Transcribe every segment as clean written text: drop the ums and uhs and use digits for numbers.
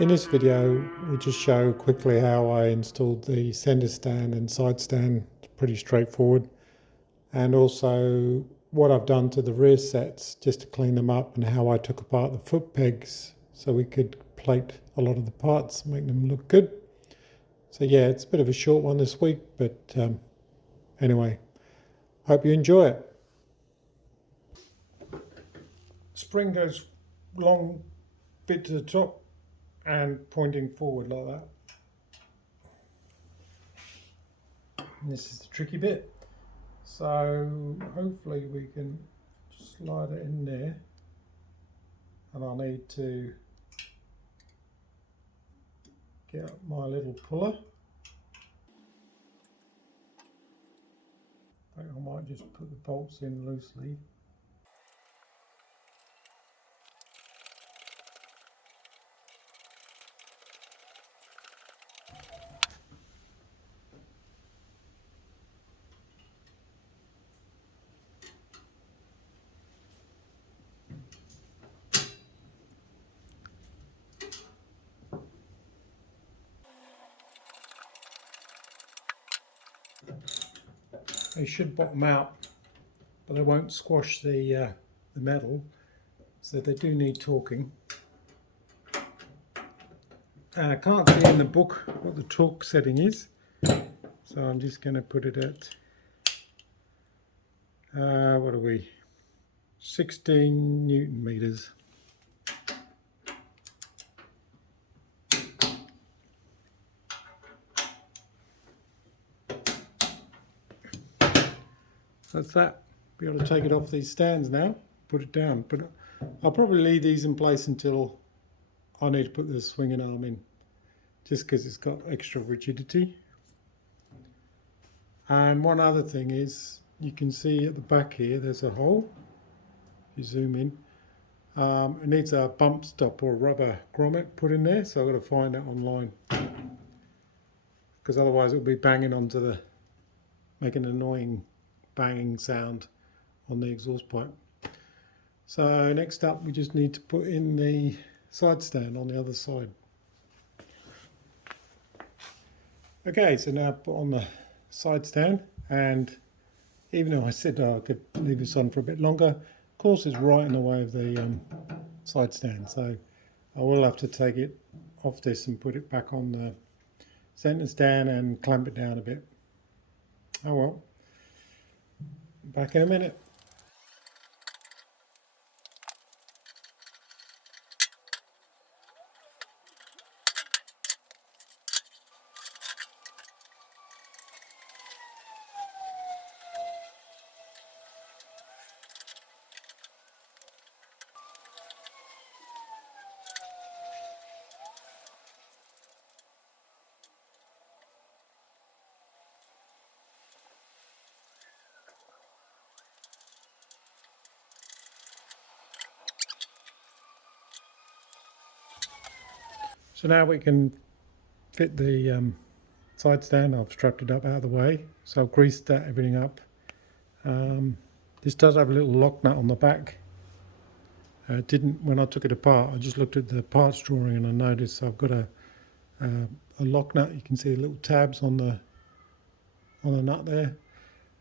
In this video, we just show quickly how I installed the center stand and side stand. It's pretty straightforward. And also what I've done to the rear sets just to clean them up, and how I took apart the foot pegs so we could plate a lot of the parts, make them look good. So yeah, it's a bit of a short one this week, but anyway, hope you enjoy it. Spring goes long bit to the top and pointing forward like that. And this is the tricky bit. So hopefully we can slide it in there, and I'll need to get up my little puller. I think I might just put the bolts in loosely. They should bottom out, but they won't squash the metal, so they do need torquing. I can't see in the book what the torque setting is, so I'm just going to put it at, what are we, 16 Newton meters. That's that. Be able to take it off these stands now, put it down. But I'll probably leave these in place until I need to put the swinging arm in, just because it's got extra rigidity. And one other thing is, you can see at the back here there's a hole. If you zoom in, it needs a bump stop or rubber grommet put in there, so I've got to find that online, because otherwise it'll be banging onto the, making an annoying banging sound on the exhaust pipe. So next up, we just need to put in the side stand on the other side. Okay, so now I put on the side stand, and even though I said I could leave this on for a bit longer, of course it's right in the way of the side stand, so I will have to take it off this and put it back on the center stand and clamp it down a bit. Oh well. Back in a minute. So now we can fit the side stand. I've strapped it up out of the way, so I've greased that, everything up. This does have a little lock nut on the back. It didn't when I took it apart. I just looked at the parts drawing and I noticed I've got a lock nut. You can see the little tabs on the nut there.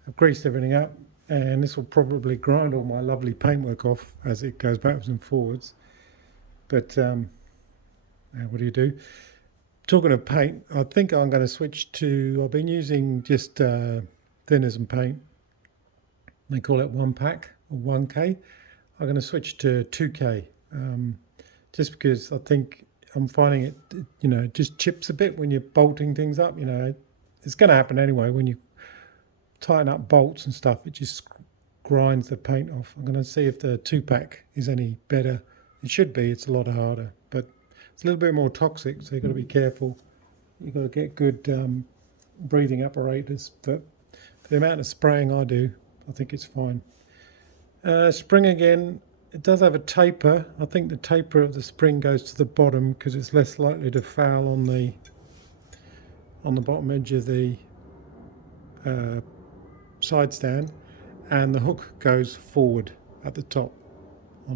I've greased everything up, and this will probably grind all my lovely paintwork off as it goes backwards and forwards. But what do you do? Talking of paint, I think I'm going to switch to, I've been using just thinners and paint. They call it 1 pack or 1K. I'm going to switch to 2K, just because I think I'm finding it, you know, just chips a bit when you're bolting things up. You know, it's going to happen anyway when you tighten up bolts and stuff. It just grinds the paint off. I'm going to see if the 2-pack is any better. It should be. It's a lot harder, but it's a little bit more toxic, so you've got to be careful. You've got to get good breathing apparatus, but for the amount of spraying I do, I think it's fine. Spring again, it does have a taper. I think the taper of the spring goes to the bottom because it's less likely to foul on the bottom edge of the side stand, and the hook goes forward at the top, so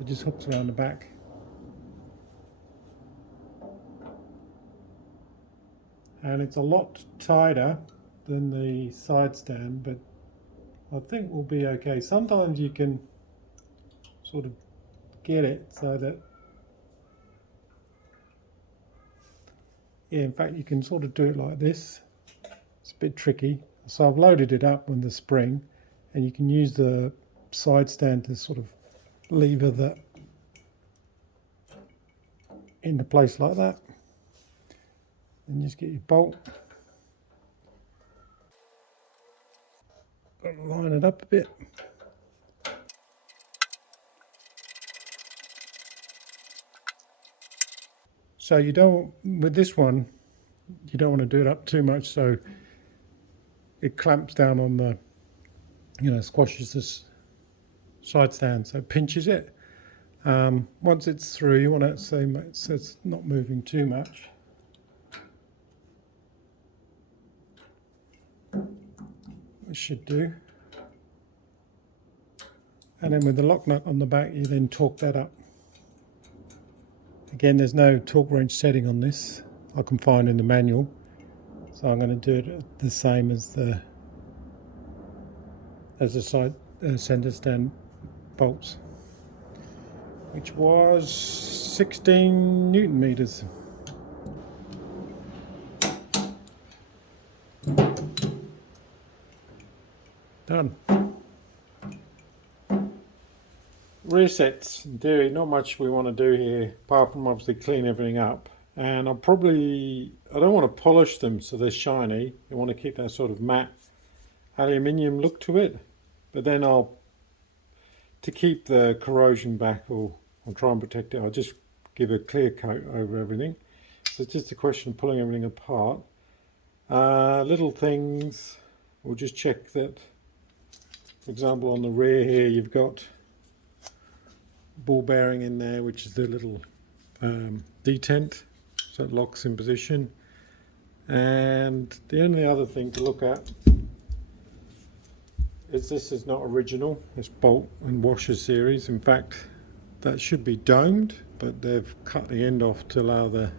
it just hooks around the back. and it's a lot tighter than the side stand, but I think we'll be okay. Sometimes you can sort of get it so that, yeah, in fact you can sort of do it like this. It's a bit tricky. So I've loaded it up with the spring, and you can use the side stand to sort of lever that into place like that, and just get your bolt, line it up a bit. So you don't, with this one, you don't want to do it up too much so it clamps down on the, squashes this side stand, so it pinches it. Once it's through, you want to so it's not moving too much. It should do. And then with the lock nut on the back, you then torque that up. Again, there's no torque wrench setting on this I can find in the manual, so I'm going to do it the same as the side center stand bolts, which was 16 Newton meters. Done. Rear sets, in theory, not much we want to do here, apart from obviously clean everything up. And I don't want to polish them so they're shiny. You want to keep that sort of matte aluminium look to it. But then to keep the corrosion back, or I'll try and protect it, I'll just give a clear coat over everything. So it's just a question of pulling everything apart. Little things, we'll just check that, for example, on the rear here, you've got ball bearing in there, which is the little detent, so it locks in position. And the only other thing to look at is this is not original, this bolt and washer series. In fact, that should be domed, but they've cut the end off to allow the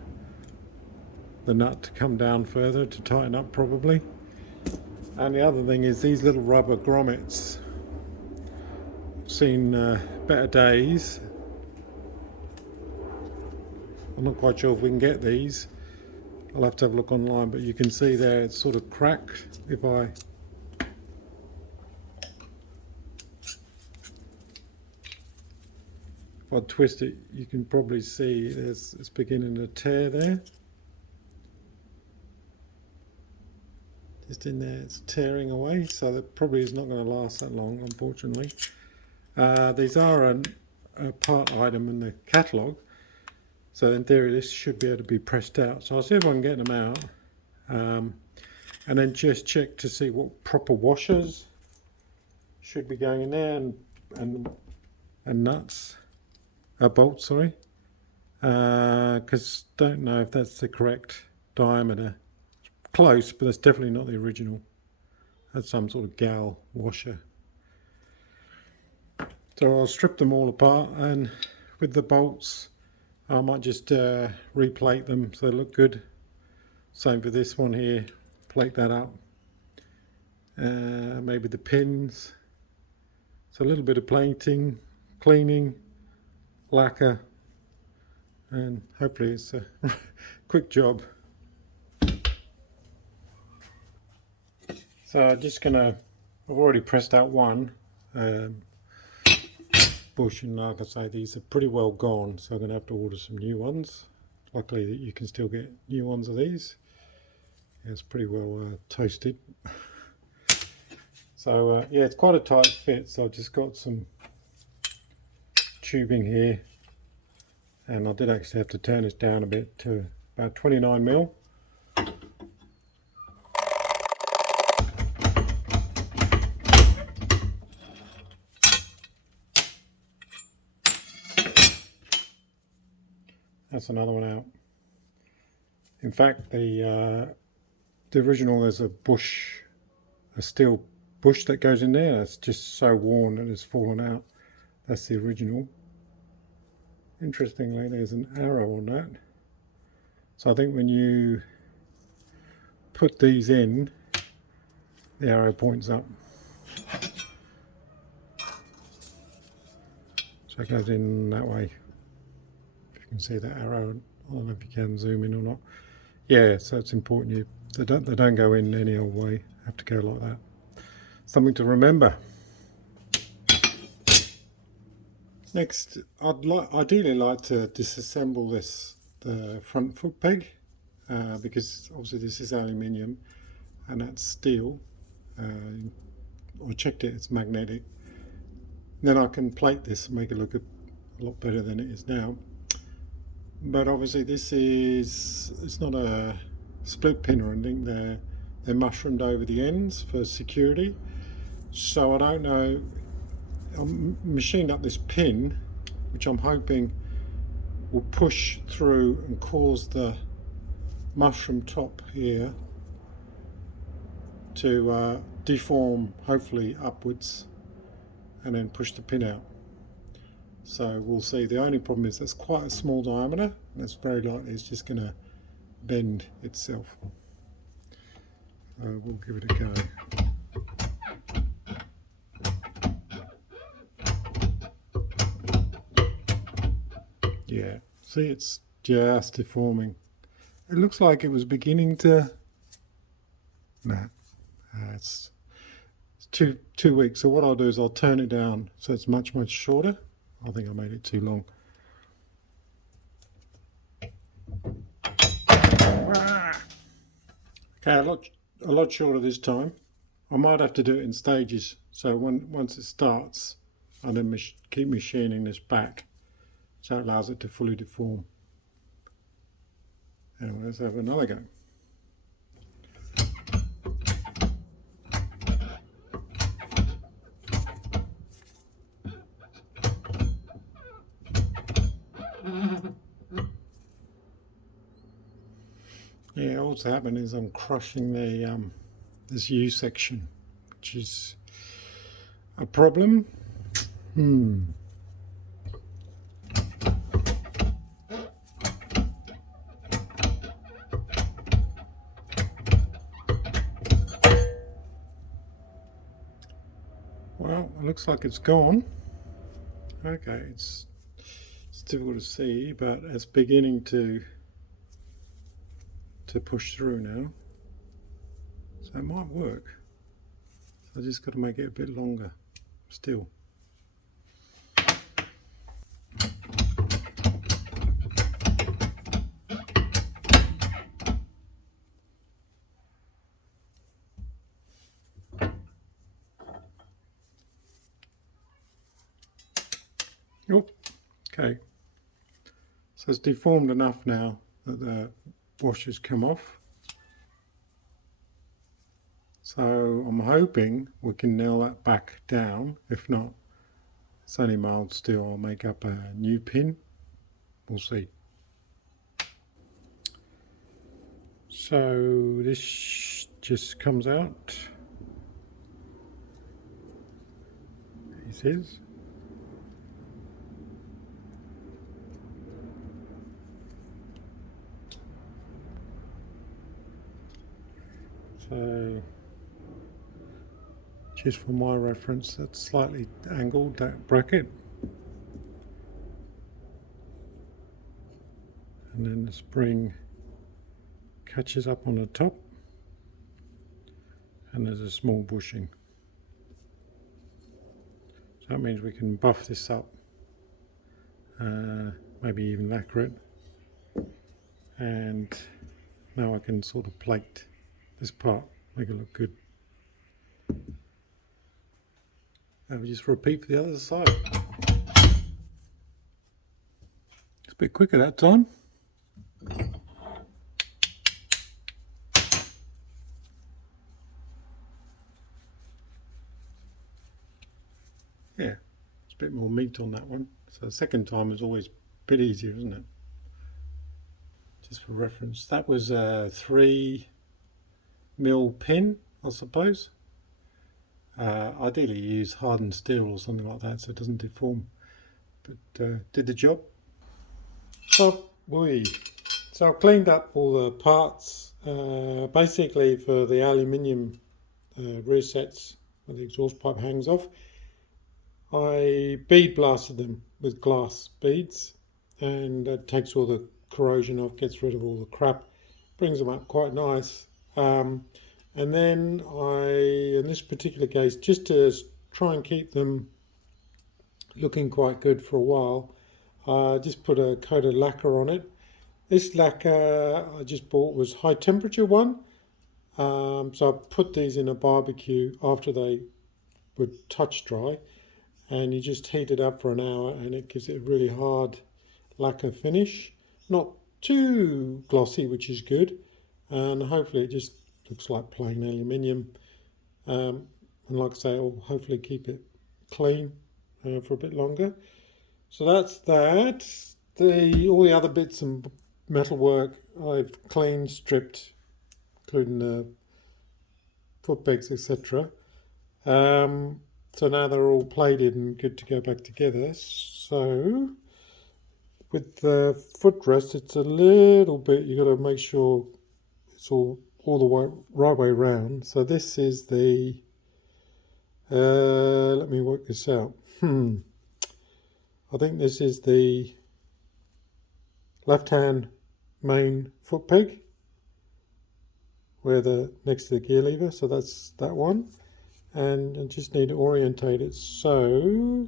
nut to come down further to tighten up probably. And the other thing is these little rubber grommets. I've seen better days. I'm not quite sure if we can get these. I'll have to have a look online, but you can see there it's sort of cracked. If I twist it, you can probably see it's beginning to tear there. Just in there, it's tearing away, so that probably is not going to last that long, unfortunately. These are a part item in the catalogue, so in theory this should be able to be pressed out. So I'll see if I can get them out, and then just check to see what proper washers should be going in there, and nuts, bolts, sorry, because don't know if that's the correct diameter. Close, but that's definitely not the original. That's some sort of gal washer. So I'll strip them all apart, and with the bolts I might just replate them so they look good. Same for this one here, plate that up. Maybe the pins. So a little bit of plating, cleaning, lacquer, and hopefully it's a quick job. So I'm just I've already pressed out one bush, and like I say, these are pretty well gone, so I'm going to have to order some new ones. Luckily that you can still get new ones of these. Yeah, it's pretty well toasted. So yeah, it's quite a tight fit, so I've just got some tubing here, and I did actually have to turn this down a bit to about 29 mil. That's another one out. In fact, the original, there's a steel bush that goes in there. It's just so worn that it's fallen out. That's the original. Interestingly, there's an arrow on that. So I think when you put these in, the arrow points up. So it goes in that way. If you can see that arrow, I don't know if you can zoom in or not. Yeah, so it's important they don't go in any old way. Have to go like that. Something to remember. Next, I'd ideally like to disassemble the front foot peg, because obviously this is aluminium and that's steel. I checked it, it's magnetic. Then I can plate this and make it look a lot better than it is now. But obviously it's not a split pin or anything. They're mushroomed over the ends for security. So I don't know. I machined up this pin, which I'm hoping will push through and cause the mushroom top here to deform, hopefully upwards, and then push the pin out. So we'll see. The only problem is that's quite a small diameter, and it's very likely it's just going to bend itself. We'll give it a go. Yeah, see, it's just deforming. It looks like it was beginning to... Nah, it's too weak. So what I'll do is I'll turn it down so it's much shorter. I think I made it too long. Okay, a lot shorter this time. I might have to do it in stages. So once it starts, I'll then keep machining this back, so it allows it to fully deform. Anyway, let's have another go. Yeah, what's happening is I'm crushing the this U section, which is a problem. Well, it looks like it's gone. Okay, it's difficult to see, but it's beginning to push through now, so it might work. So I just got to make it a bit longer still. Oh, okay, so it's deformed enough now that the washers come off. So I'm hoping we can nail that back down. If not, it's only mild steel. I'll make up a new pin. We'll see. So this just comes out. This is. So, just for my reference, that's slightly angled, that bracket. And then the spring catches up on the top. And there's a small bushing. So that means we can buff this up, maybe even lacquer it. And now I can sort of plate this part, make it look good. And we just repeat for the other side. It's a bit quicker that time. Yeah, it's a bit more meat on that one. So the second time is always a bit easier, isn't it? Just for reference, that was a 3mm pin, I suppose. Ideally you use hardened steel or something like that so it doesn't deform, but did the job. So I've cleaned up all the parts Basically for the aluminium rear sets where the exhaust pipe hangs off, I bead blasted them with glass beads, and that takes all the corrosion off, gets rid of all the crap, brings them up quite nice. And then in this particular case, just to try and keep them looking quite good for a while, I just put a coat of lacquer on it. This lacquer I just bought was high temperature one. So I put these in a barbecue after they would touch dry, and you just heat it up for an hour and it gives it a really hard lacquer finish. Not too glossy, which is good, and hopefully it just looks like plain aluminium. And like I say, it'll hopefully keep it clean for a bit longer. So that's that. All the other bits and metalwork I've cleaned, stripped, including the foot pegs, etc. So now they're all plated and good to go back together. So with the footrest, it's a little bit, you've got to make sure it's all the way, right way round. So this is the, let me work this out. I think this is the left-hand main foot peg, where next to the gear lever. So that's that one. And I just need to orientate it. So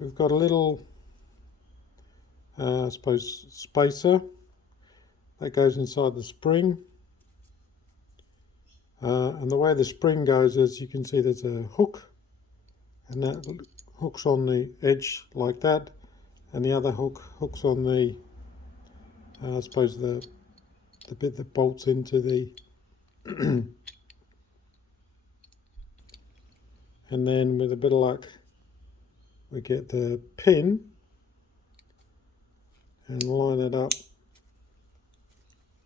we've got a little, I suppose, spacer that goes inside the spring. And the way the spring goes, as you can see, there's a hook, and that hooks on the edge like that, and the other hook hooks on the, I suppose, the bit that bolts into the and then with a bit of luck we get the pin and line it up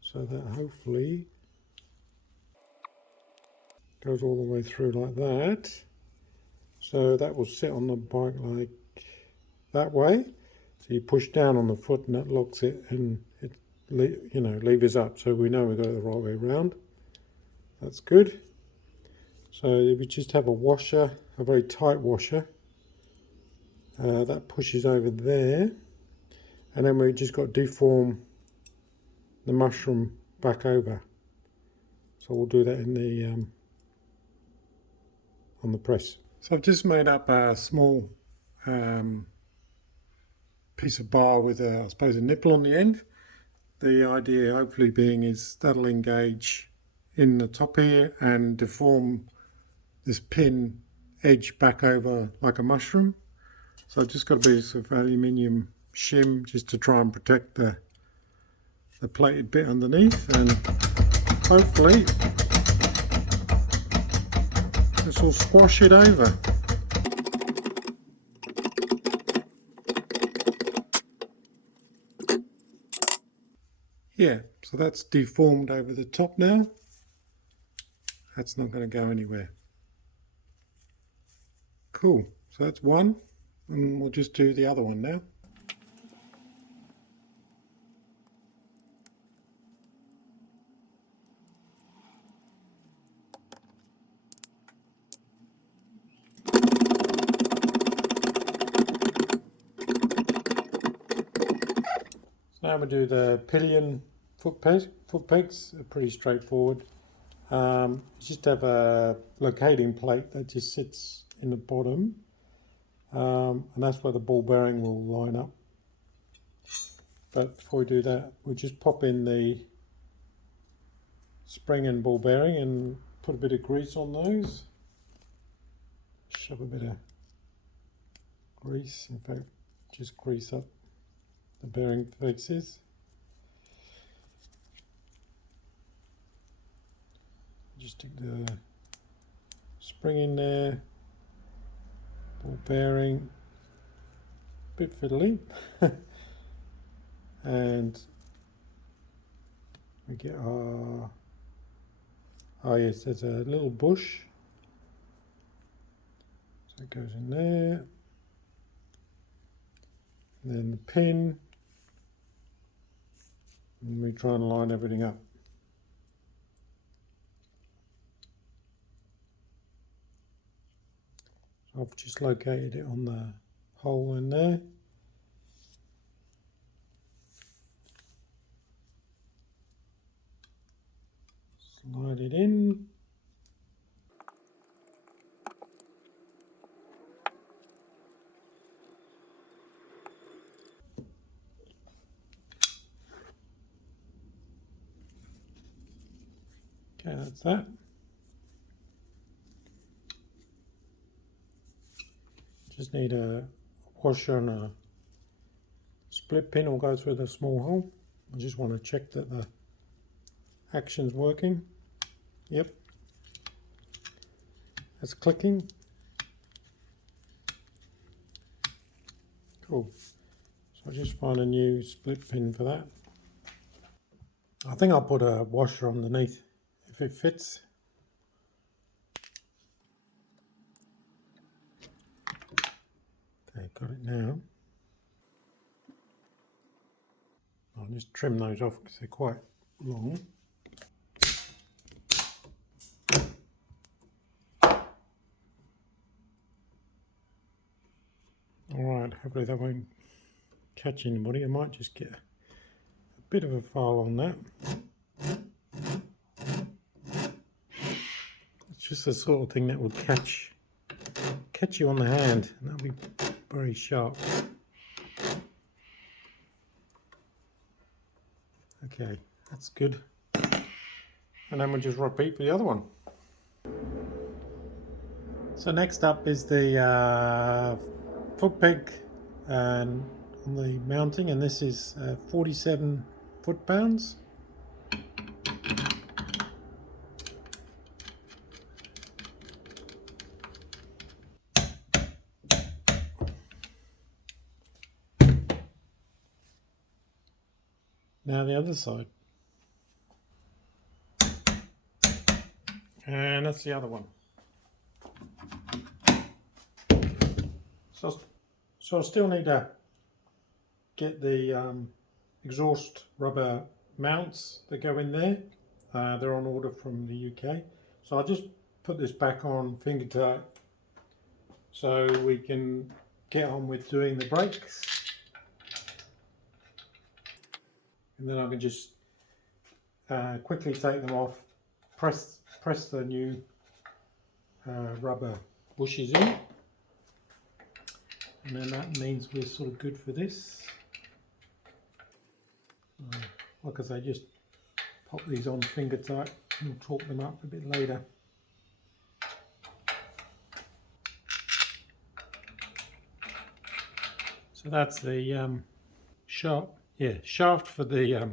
so that hopefully goes all the way through like that. So that will sit on the bike like that way. So you push down on the foot and that locks it, and it, you know, levers up, so we know we got it the right way around. That's good. So we just have a washer, a very tight washer, that pushes over there, and then we just got to deform the mushroom back over. So we'll do that in the on the press. So I've just made up a small piece of bar with I suppose a nipple on the end. The idea hopefully being is that'll engage in the top here and deform this pin edge back over like a mushroom. So I've just got a piece of aluminium shim just to try and protect the plated bit underneath, and hopefully this will squash it over. Yeah, so that's deformed over the top now. That's not going to go anywhere. Cool, so that's one, and we'll just do the other one now. So now we do the pillion foot pegs are pretty straightforward. You just have a locating plate that just sits in the bottom, and that's where the ball bearing will line up. But before we do that, we just pop in the spring and ball bearing and put a bit of grease on those. Shove a bit of grease, in fact, just grease up the bearing faces. Just stick the spring in there, ball bearing, bit fiddly, and we get our, oh yes, there's a little bush, so it goes in there, and then the pin, and we try and line everything up. I've just located it on the hole in there. Slide it in. Okay, that's that. Just need a washer and a split pin will go through the small hole. I just want to check that the action's working. Yep, that's clicking. Cool. So I just find a new split pin for that. I think I'll put a washer underneath if it fits. Okay, got it now. I'll just trim those off because they're quite long. Alright, hopefully that won't catch anybody. I might just get a bit of a file on that. It's just the sort of thing that will catch you on the hand, and that'll be very sharp. Okay, that's good. And then we'll just repeat for the other one. So next up is the foot peg and on the mounting, and this is 47 foot-pounds. Now the other side. And that's the other one. So I still need to get the exhaust rubber mounts that go in there. They're on order from the UK. So I'll just put this back on finger tight so we can get on with doing the brakes. And then I can just quickly take them off, press the new rubber bushes in, and then that means we're sort of good for this. Like I say, just pop these on finger tight and we'll torque them up a bit later. So that's the shaft for the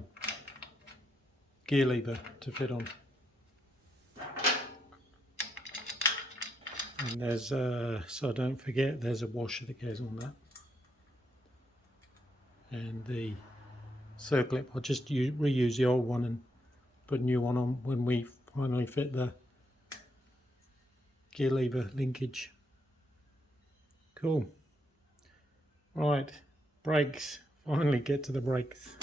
gear lever to fit on. And there's so don't forget, there's a washer that goes on that. And the circlip, I'll just reuse the old one and put a new one on when we finally fit the gear lever linkage. Cool. Right, brakes. Finally get to the brakes.